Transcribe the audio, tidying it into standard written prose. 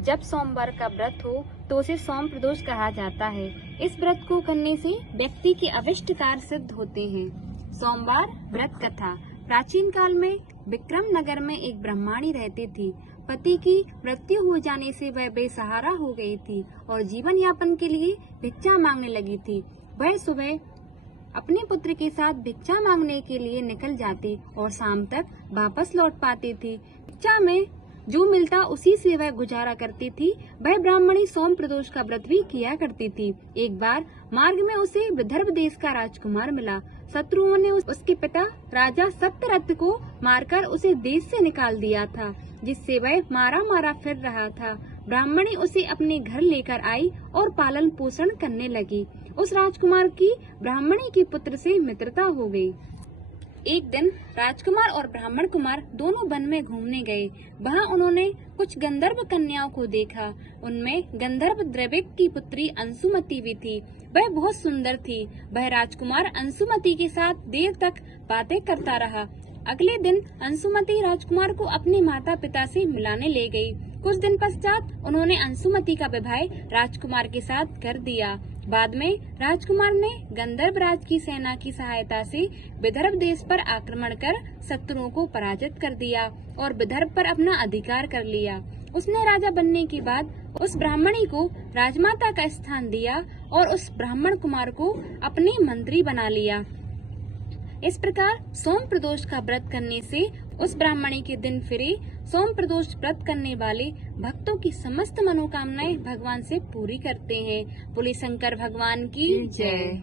जब सोमवार का व्रत हो तो उसे सोम प्रदोष कहा जाता है। इस व्रत को करने से व्यक्ति के अभिष्ट कार्य सिद्ध होते हैं। सोमवार व्रत कथा। प्राचीन काल में विक्रम नगर में एक ब्राह्मणी रहती थी। पति की मृत्यु हो जाने से वह बेसहारा हो गई थी और जीवन यापन के लिए भिक्षा मांगने लगी थी। वह सुबह अपने पुत्र के साथ भिक्षा मांगने के लिए निकल जाती और शाम तक वापस लौट पाती थी। भिक्षा में जो मिलता उसी से वह गुजारा करती थी। वह ब्राह्मणी सोम प्रदोष का व्रत भी किया करती थी। एक बार मार्ग में उसे विदर्भ देश का राजकुमार मिला। शत्रुओं ने उसके पिता राजा सत्यरथ को मारकर उसे देश से निकाल दिया था, जिससे वह मारा मारा फिर रहा था। ब्राह्मणी उसे अपने घर लेकर आई और पालन पोषण करने लगी। उस राजकुमार की ब्राह्मणी के पुत्र से मित्रता हो गई। एक दिन राजकुमार और ब्राह्मण कुमार दोनों वन में घूमने गए। वहां उन्होंने कुछ गंधर्व कन्याओं को देखा। उनमें गंधर्व द्रविड़ की पुत्री अंशुमति भी थी। वह बहुत सुंदर थी। वह राजकुमार अंशुमति के साथ देर तक बातें करता रहा। अगले दिन अंशुमति राजकुमार को अपने माता पिता से मिलाने ले गई। कुछ दिन पश्चात उन्होंने अंशुमति का विवाह राजकुमार के साथ कर दिया। बाद में राजकुमार ने गंधर्व राज की सेना की सहायता से विदर्भ देश पर आक्रमण कर शत्रुओं को पराजित कर दिया और विदर्भ पर अपना अधिकार कर लिया। उसने राजा बनने के बाद उस ब्राह्मणी को राजमाता का स्थान दिया और उस ब्राह्मण कुमार को अपने मंत्री बना लिया। इस प्रकार सोम प्रदोष का व्रत करने से उस ब्राह्मणी के दिन फिरे। सोम प्रदोष व्रत करने वाले भक्तों की समस्त मनोकामनाएं भगवान से पूरी करते हैं। बोले शंकर भगवान की जय।